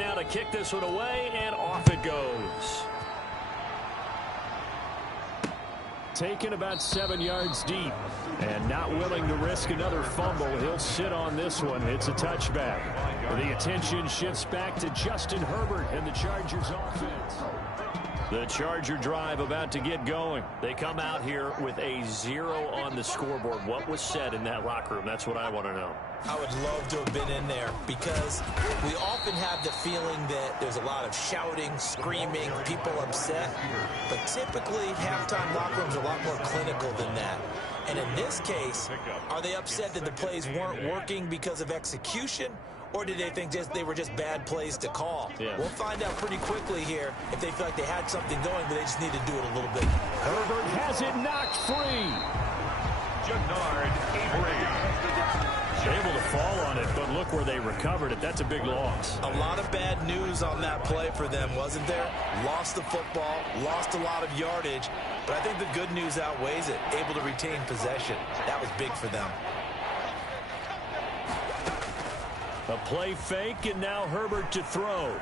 now to kick this one away, and off it goes. Taken about 7 yards deep, and not willing to risk another fumble. He'll sit on this one. It's a touchback. The attention shifts back to Justin Herbert and the Chargers offense. The Charger drive about to get going. They come out here with a 0 on the scoreboard. What was said in that locker room? That's what I want to know. I would love to have been in there because we often have the feeling that there's a lot of shouting, screaming, people upset. But typically, halftime locker rooms are a lot more clinical than that. And in this case, are they upset that the plays weren't working because of execution? Or did they think they were just bad plays to call? Yeah. We'll find out pretty quickly here if they feel like they had something going, but they just need to do it a little bit. Herbert has it knocked free. Jannard Able to fall on it, but look where they recovered it. That's a big loss. A lot of bad news on that play for them, wasn't there? Lost the football, lost a lot of yardage, but I think the good news outweighs it. Able to retain possession. That was big for them. A play fake, and now Herbert to throw.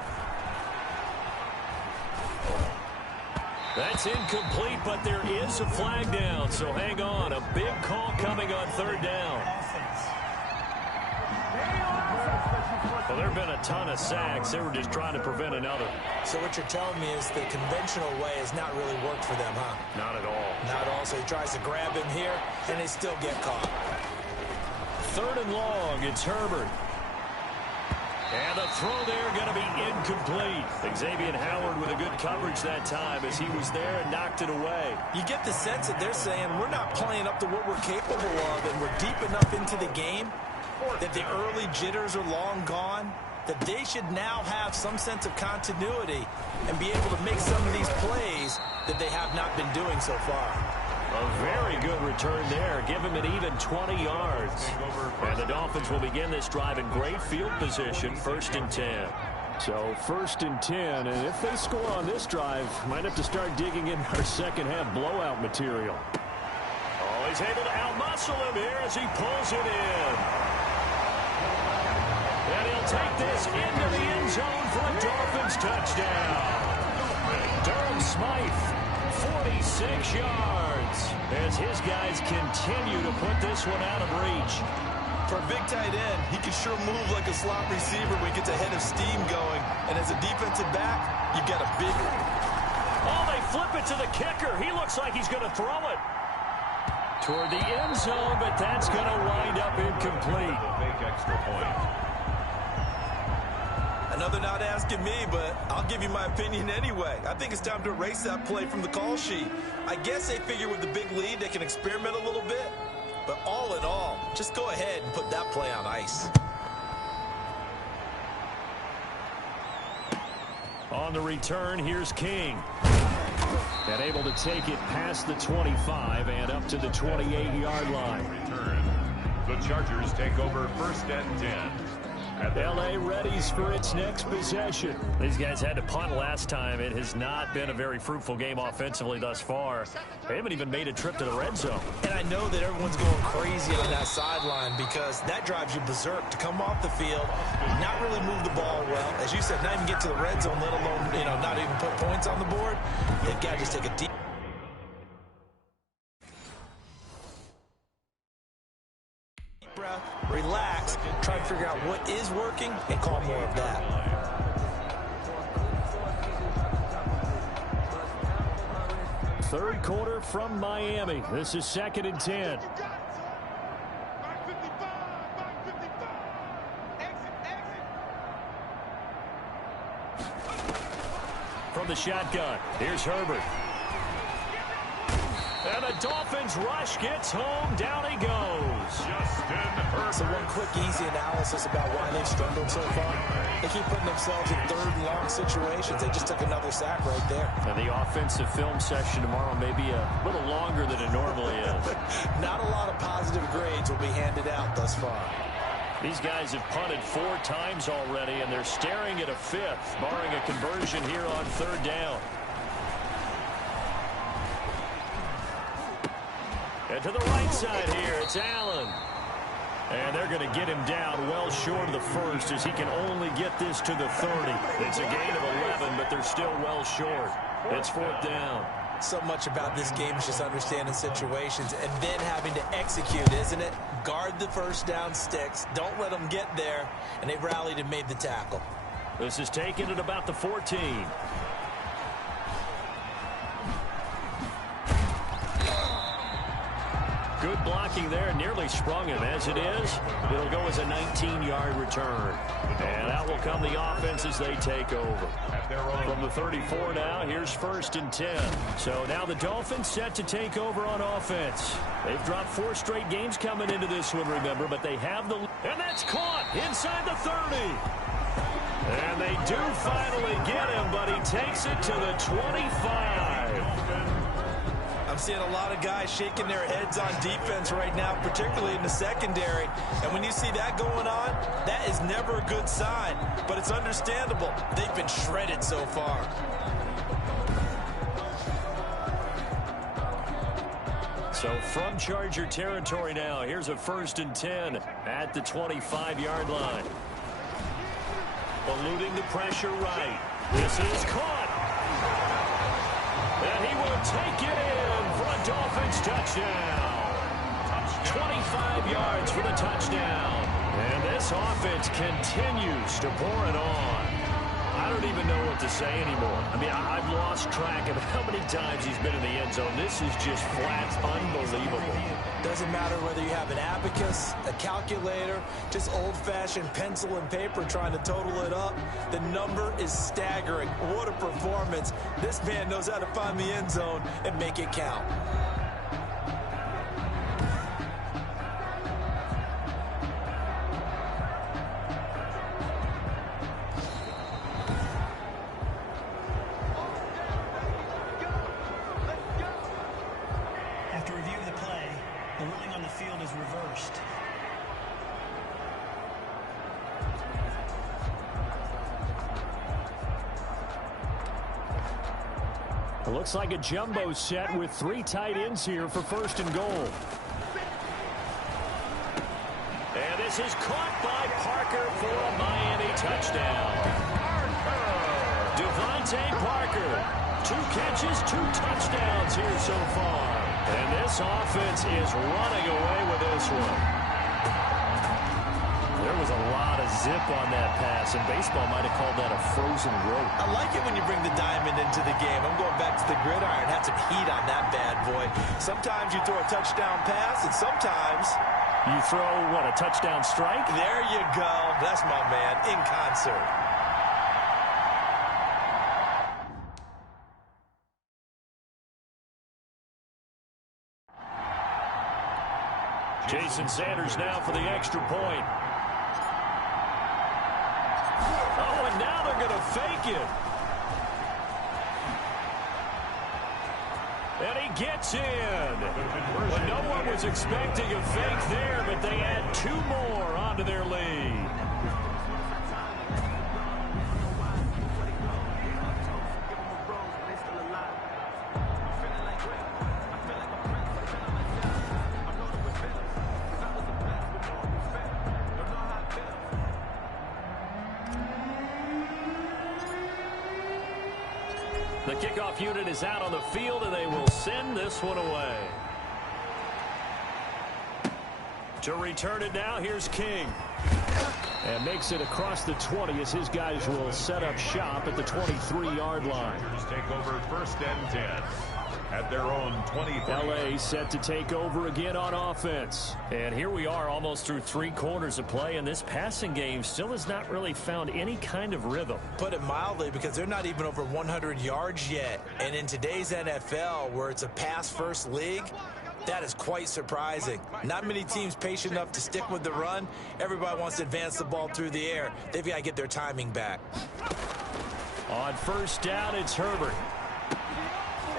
That's incomplete, but there is a flag down, so hang on. A big call coming on third down. Well, there have been a ton of sacks. They were just trying to prevent another. So what you're telling me is the conventional way has not really worked for them, huh? Not at all. Not at all. So he tries to grab him here, and they still get caught. Third and long, it's Herbert. And the throw there going to be incomplete. Xavier Howard with a good coverage that time as he was there and knocked it away. You get the sense that they're saying we're not playing up to what we're capable of, and we're deep enough into the game that the early jitters are long gone, that they should now have some sense of continuity and be able to make some of these plays that they have not been doing so far. A very good return there. Give him an even 20 yards. And the Dolphins will begin this drive in great field position, 1st and 10. So 1st and 10, and if they score on this drive, might have to start digging in our second half blowout material. Oh, he's able to outmuscle him here as he pulls it in. And he'll take this into the end zone for a Dolphins touchdown. Durham Smythe, 46 yards, as his guys continue to put this one out of reach. For a big tight end, he can sure move like a slot receiver when he gets a head of steam going. And as a defensive back, you've got a big... Oh, they flip it to the kicker. He looks like he's going to throw it toward the end zone, but that's going to wind up incomplete. Big extra point. Another not asking me, but I'll give you my opinion anyway. I think it's time to erase that play from the call sheet. I guess they figure with the big lead they can experiment a little bit. But all in all, just go ahead and put that play on ice. On the return, here's King. And able to take it past the 25 and up to the 28-yard line. Return. The Chargers take over 1st and 10. L.A. readies for its next possession. These guys had to punt last time. It has not been a very fruitful game offensively thus far. They haven't even made a trip to the red zone. And I know that everyone's going crazy on that sideline because that drives you berserk to come off the field, not really move the ball well. As you said, not even get to the red zone, let alone, not even put points on the board. They've got to just take a deep breath, relax, try to figure out what is working, and call more of that. Third quarter from Miami. This is 2nd and 10. From the shotgun, here's Herbert. And the Dolphins rush gets home. Down he goes. So one quick, easy analysis about why they've struggled so far. They keep putting themselves in 3rd and long situations. They just took another sack right there. And the offensive film session tomorrow may be a little longer than it normally is. Not a lot of positive grades will be handed out thus far. These guys have punted 4 times already, and they're staring at a 5th, barring a conversion here on 3rd down. And to the right side here, it's Allen. And they're going to get him down well short of the first as he can only get this to the 30. It's a gain of 11, but they're still well short. It's 4th down. So much about this game is just understanding situations and then having to execute, isn't it? Guard the first down sticks. Don't let them get there. And they rallied and made the tackle. This is taken at about the 14. Good blocking there, nearly sprung him. As it is, it'll go as a 19-yard return. And out will come the offense as they take over. From the 34 now, here's 1st and 10. So now the Dolphins set to take over on offense. They've dropped 4 straight games coming into this one, remember, but they have the... And that's caught inside the 30. And they do finally get him, but he takes it to the 25. I'm seeing a lot of guys shaking their heads on defense right now, particularly in the secondary. And when you see that going on, that is never a good sign. But it's understandable. They've been shredded so far. So from Charger territory now, here's a 1st and 10 at the 25-yard line. Eluding the pressure right. This is caught. And he will take it in for a Dolphins touchdown. 25 yards for the touchdown. And this offense continues to pour it on. I don't even know what to say anymore. I mean, I've lost track of how many times he's been in the end zone. This is just flat unbelievable. Doesn't matter whether you have an abacus, a calculator, just old-fashioned pencil and paper trying to total it up. The number is staggering. What a performance. This man knows how to find the end zone and make it count. After review of the play, the ruling on the field is reversed. It looks like a jumbo set with 3 tight ends here for 1st and goal. And this is caught by Parker for a Miami touchdown. Devontae Parker, 2 catches, 2 touchdowns here so far. And this offense is running away with this one. There was a lot of zip on that pass, and baseball might have called that a frozen rope. I like it when you bring the diamond into the game. I'm going back to the gridiron. Had some heat on that bad boy. Sometimes you throw a touchdown pass, and sometimes... You throw, what, a touchdown strike? There you go. That's my man, in concert. Jason Sanders now for the extra point. Oh, and now they're going to fake it. And he gets in. Well, no one was expecting a fake there, but they add 2 more onto their lead. The kickoff unit is out on the field, and they will send this one away. To return it now, here's King. And makes it across the 20 as his guys will set up shop at the 23-yard line. Take over 1st and 10 at their own 20. LA set to take over again on offense. And here we are almost through 3 quarters of play, and this passing game still has not really found any kind of rhythm. Put it mildly, because they're not even over 100 yards yet. And in today's NFL, where it's a pass-first league, that is quite surprising. Not many teams patient enough to stick with the run. Everybody wants to advance the ball through the air. They've got to get their timing back. On 1st down, it's Herbert.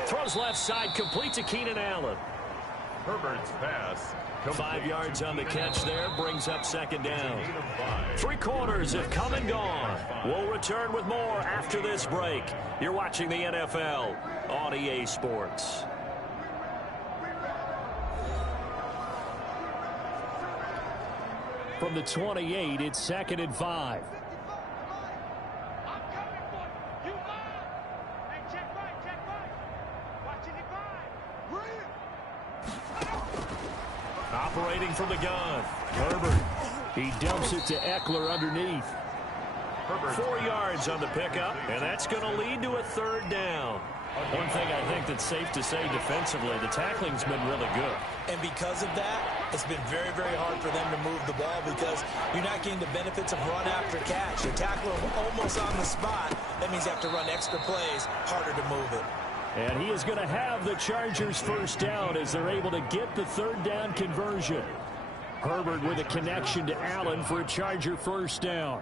Throws left side, complete to Keenan Allen. Herbert's pass. 5 yards on the catch there, brings up 2nd down. 3 quarters have come and gone. We'll return with more after this break. You're watching the NFL on EA Sports. From the 28, it's 2nd and 5. Operating from the gun, Herbert. He dumps it to Eckler underneath. 4 yards on the pickup, and that's going to lead to a 3rd down. One thing I think that's safe to say defensively, the tackling's been really good. And because of that, it's been very, very hard for them to move the ball because you're not getting the benefits of run after catch. You tackle them almost on the spot. That means you have to run extra plays, harder to move it. And he is going to have the Chargers 1st down as they're able to get the 3rd down conversion. Herbert with a connection to Allen for a Charger 1st down.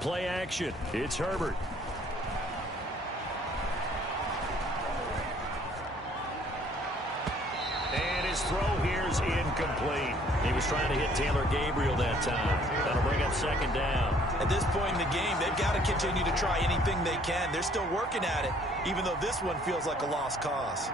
Play action. It's Herbert. And his throw here is incomplete. He was trying to hit Taylor Gabriel that time. That'll bring up 2nd down. At this point in the game, they've got to continue to try anything they can. They're still working at it, even though this one feels like a lost cause.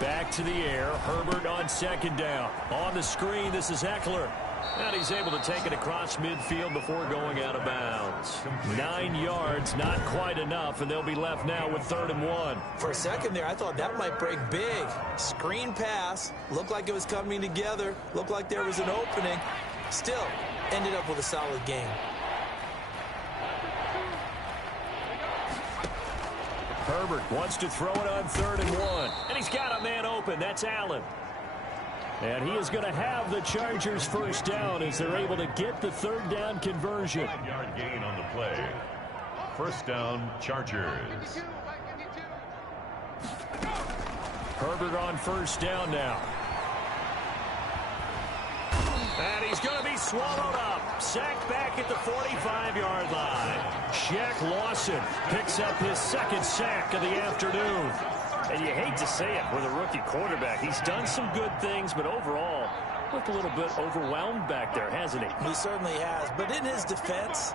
Back to the air. Herbert on 2nd down. On the screen, this is Eckler. And he's able to take it across midfield before going out of bounds. 9 yards, not quite enough, and they'll be left now with 3rd and 1. For a second there, I thought that might break big. Screen pass. Looked like it was coming together. Looked like there was an opening. Still, ended up with a solid game. Herbert wants to throw it on 3rd and 1. And he's got a man open. That's Allen. And he is going to have the Chargers 1st down as they're able to get the 3rd down conversion. 5-yard gain on the play. 1st down, Chargers. Herbert on 1st down now. And he's going to be swallowed up. Sacked back at the 45-yard line. Shaq Lawson picks up his 2nd sack of the afternoon. And you hate to say it with a rookie quarterback. He's done some good things, but overall, looked a little bit overwhelmed back there, hasn't he? He certainly has. But in his defense,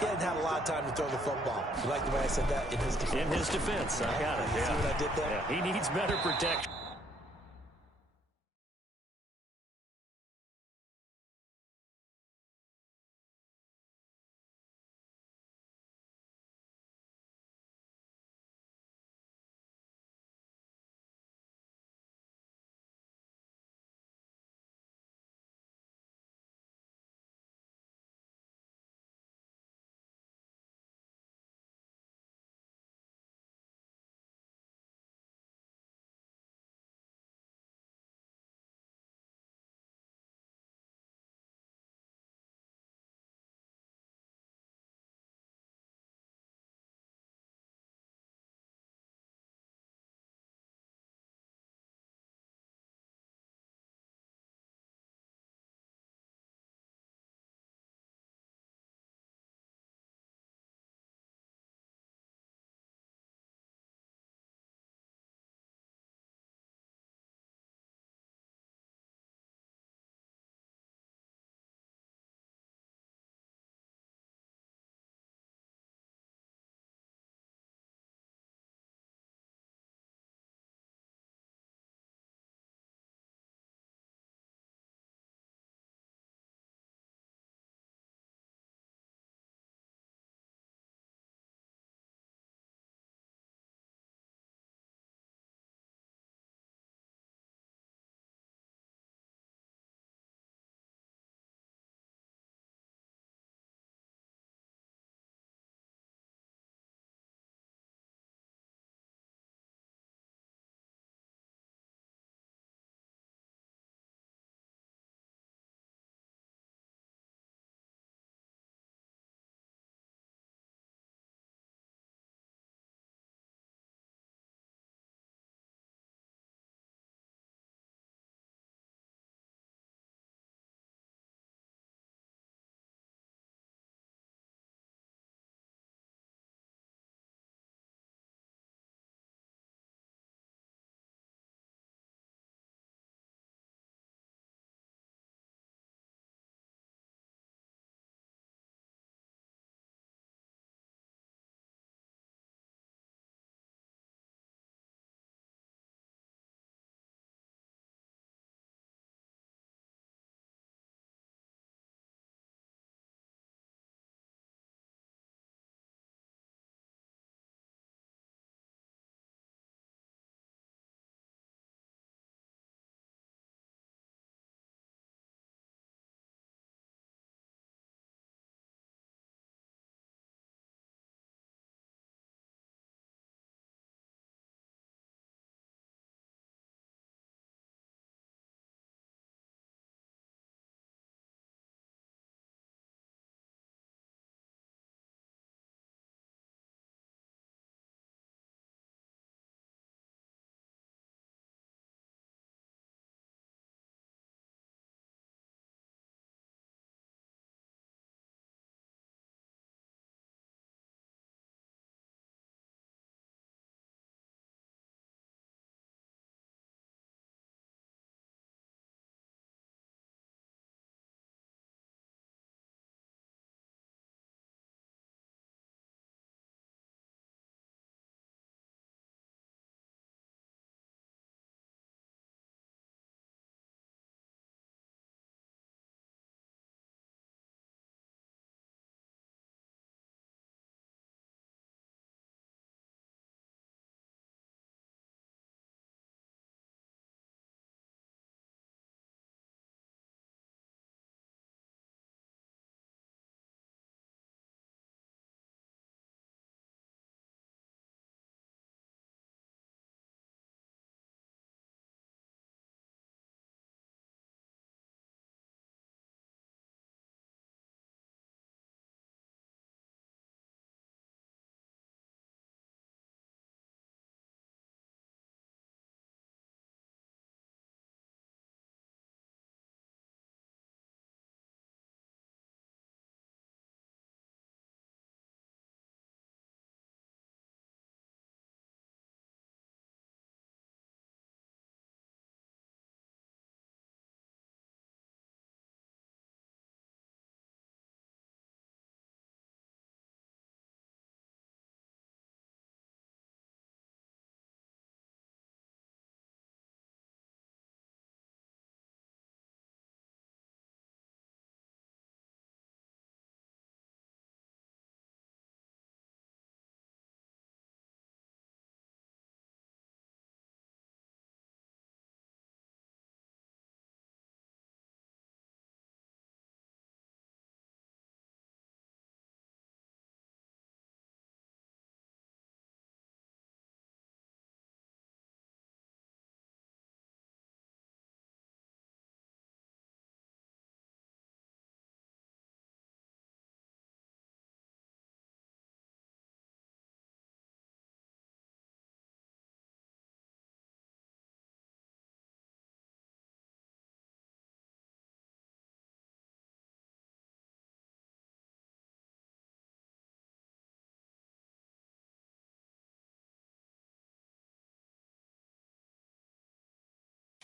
he hadn't had a lot of time to throw the football. You like the way I said that? In his defense. In his defense. I got it. Yeah. See what I did there? Yeah. He needs better protection.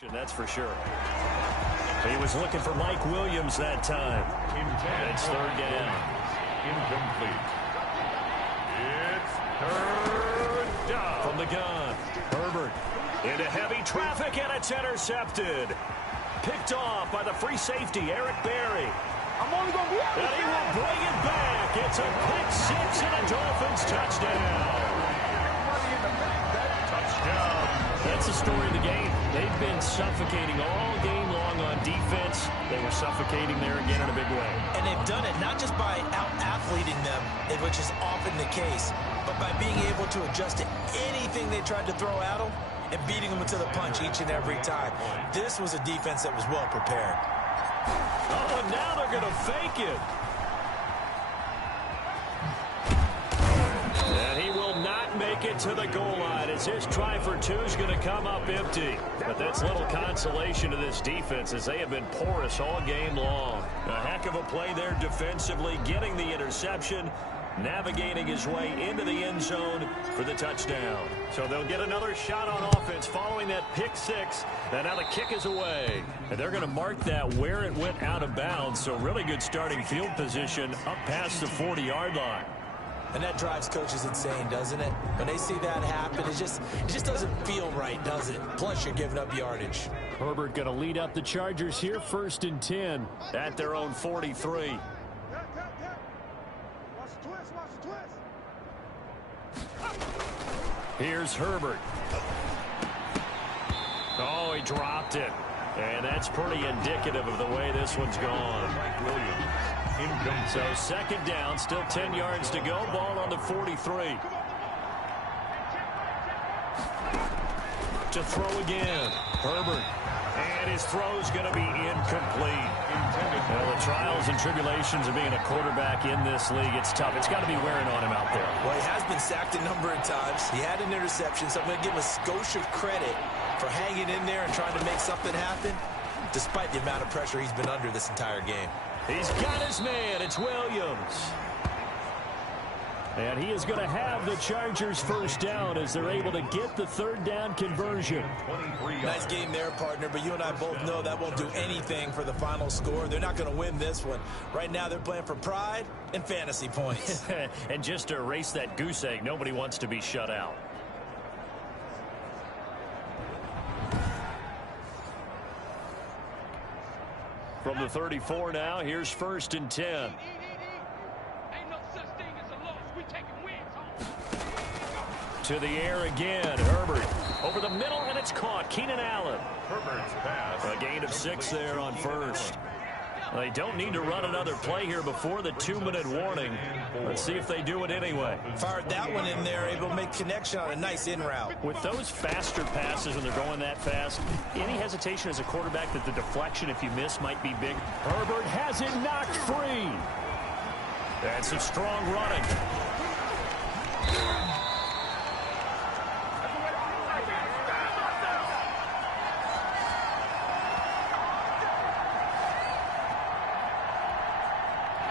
That's for sure. He was looking for Mike Williams that time. And it's third down. Incomplete. It's third down. From the gun, Herbert into heavy traffic, and it's intercepted. Picked off by the free safety, Eric Berry. And he will bring it back. It's a pick six and a Dolphins touchdown. That's the story of the game. They've been suffocating all game long on defense. They were suffocating there again in a big way. And they've done it not just by out-athleting them, which is often the case, but by being able to adjust to anything they tried to throw at them and beating them to the punch each and every time. This was a defense that was well prepared. Oh, and now they're going to fake it. And he will not make it to the goal line as his try for two is going to come up empty. But that's little consolation to this defense as they have been porous all game long. A heck of a play there defensively, getting the interception, navigating his way into the end zone for the touchdown. So they'll get another shot on offense following that pick six. And now the kick is away. And they're going to mark that where it went out of bounds. So really good starting field position up past the 40-yard line. And that drives coaches insane, doesn't it? When they see that happen, it just doesn't feel right, does it? Plus, you're giving up yardage. Herbert going to lead up the Chargers here, 1st and 10 at their own 43. Here's Herbert. Oh, he dropped it. And that's pretty indicative of the way this one's gone. Mike Williams. So 2nd down, still 10 yards to go. Ball on the 43. To throw again. Herbert. And his throw's going to be incomplete. Well, the trials and tribulations of being a quarterback in this league, it's tough. It's got to be wearing on him out there. Well, he has been sacked a number of times. He had an interception, so I'm going to give him a skosh of credit for hanging in there and trying to make something happen, despite the amount of pressure he's been under this entire game. He's got his man. It's Williams. And he is going to have the Chargers first down as they're able to get the 3rd down conversion. Nice game there, partner, but you and I both know that won't do anything for the final score. They're not going to win this one. Right now they're playing for pride and fantasy points. And just to erase that goose egg, nobody wants to be shut out. From the 34 now, here's 1st and 10. To the air again, Herbert over the middle, and it's caught. Keenan Allen. Herbert's pass. A gain of 6 there on 1st. They don't need to run another play here before the 2-minute warning. Let's see if they do it anyway. Fired that one in there, able to make connection on a nice in route. With those faster passes when they're going that fast, any hesitation as a quarterback that the deflection, if you miss, might be big. Herbert has it knocked free. That's some strong running.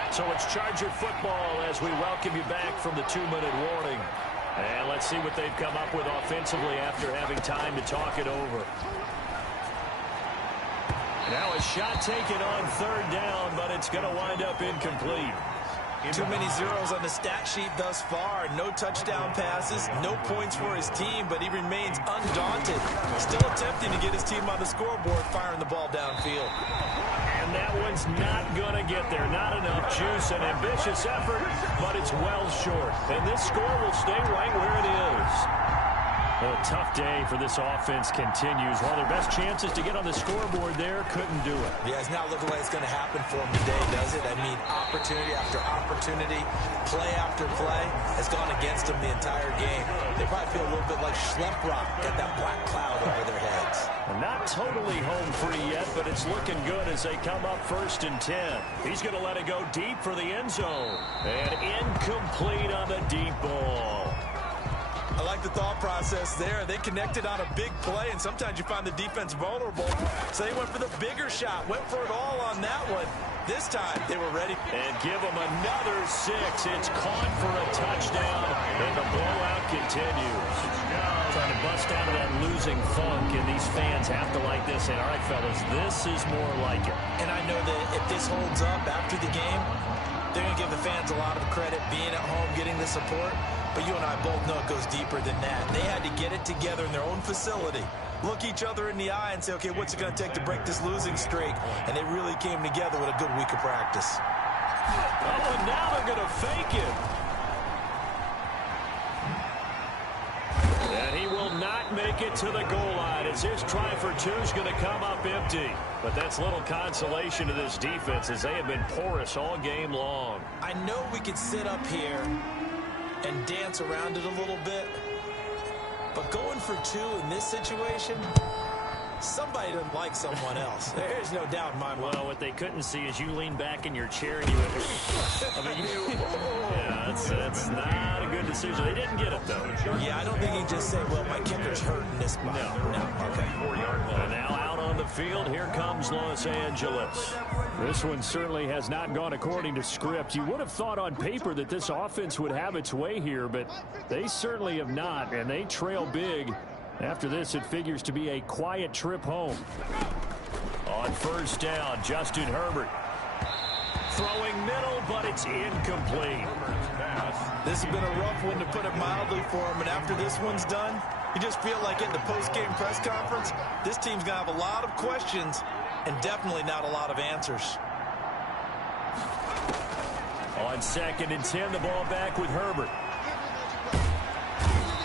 So it's Charger football as we welcome you back from the 2-minute warning. And let's see what they've come up with offensively after having time to talk it over. Now a shot taken on 3rd down, but it's going to wind up incomplete. Too many zeros on the stat sheet thus far. No touchdown passes, no points for his team, but he remains undaunted. Still attempting to get his team on the scoreboard, firing the ball downfield. And that one's not going to get there. Not enough juice, an ambitious effort, but it's well short. And this score will stay right where it is. Well, a tough day for this offense continues. One of their best chances to get on the scoreboard there, couldn't do it. Yeah, it's not looking like it's going to happen for them today, does it? I mean, opportunity after opportunity, play after play has gone against them the entire game. They probably feel a little bit like Schleprock, got that black cloud over their heads. Not totally home free yet, but it's looking good as they come up 1st and 10. He's going to let it go deep for the end zone. And incomplete on the deep ball. I like the thought process there. They connected on a big play, and sometimes you find the defense vulnerable. So they went for the bigger shot, went for it all on that one. This time, they were ready. And give them another 6. It's caught for a touchdown, and the blowout continues. Trying to bust out of that losing funk, and these fans have to like this. And all right, fellas, this is more like it. And I know that if this holds up after the game, they're going to give the fans a lot of credit being at home, getting the support. But you and I both know it goes deeper than that. They had to get it together in their own facility, look each other in the eye and say, okay, what's it going to take to break this losing streak? And they really came together with a good week of practice. Oh, and now they're going to fake it. And he will not make it to the goal line as his try for two is going to come up empty. But that's little consolation to this defense as they have been porous all game long. I know we could sit up here and dance around it a little bit, but going for two in this situation, somebody doesn't like someone else. There's no doubt in my mind. Well, what they couldn't see is you lean back in your chair and you went, I mean, yeah, that's not a good decision. They didn't get it, though. Yeah, I don't think he can just say, well, my kicker's hurting this spot. No. Okay. And now out on the field, here comes Los Angeles. This one certainly has not gone according to script. You would have thought on paper that this offense would have its way here, but they certainly have not, and they trail big. After this, it figures to be a quiet trip home. On first down, Justin Herbert. Throwing middle, but it's incomplete. This has been a rough one, to put it mildly, for him. And after this one's done, you just feel like at the post-game press conference, this team's going to have a lot of questions and definitely not a lot of answers. On 2nd and 10, the ball back with Herbert.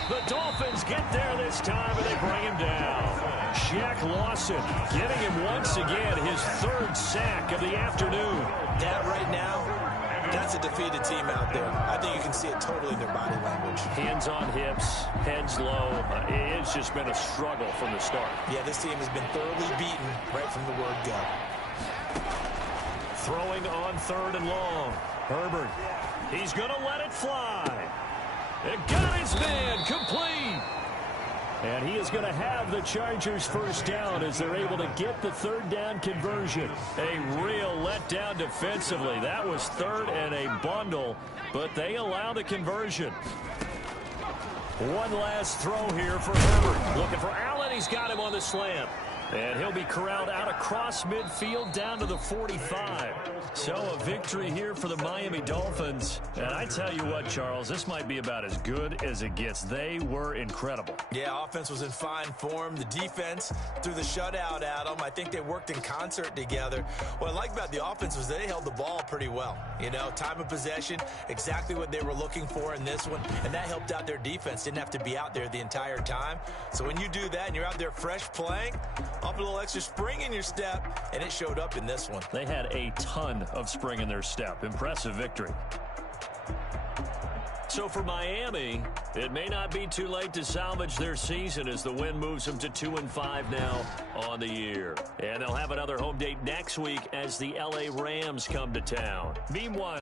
The Dolphins get there this time, and they bring him down. Shaq Lawson getting him once again his 3rd sack of the afternoon. That right now, that's a defeated team out there. I think you can see it totally in their body language. Hands on hips, heads low. It's just been a struggle from the start. Yeah, this team has been thoroughly beaten right from the word go. Throwing on 3rd and long. Herbert, he's going to let it fly. It got his man complete. And he is going to have the Chargers first down as they're able to get the 3rd down conversion. A real letdown defensively. That was 3rd and a bundle, but they allow the conversion. One last throw here for Herbert. Looking for Allen. He's got him on the slant. And he'll be corralled out across midfield down to the 45. So a victory here for the Miami Dolphins. And I tell you what, Charles, this might be about as good as it gets. They were incredible. Yeah, offense was in fine form. The defense threw the shutout at them. I think they worked in concert together. What I like about the offense was they held the ball pretty well. You know, time of possession, exactly what they were looking for in this one. And that helped out their defense. Didn't have to be out there the entire time. So when you do that and you're out there fresh playing, up a little extra spring in your step, and it showed up in this one. They had a ton of spring in their step. Impressive victory. So for Miami, it may not be too late to salvage their season as the win moves them to 2-5 now on the year. And they'll have another home date next week as the LA Rams come to town. Meanwhile,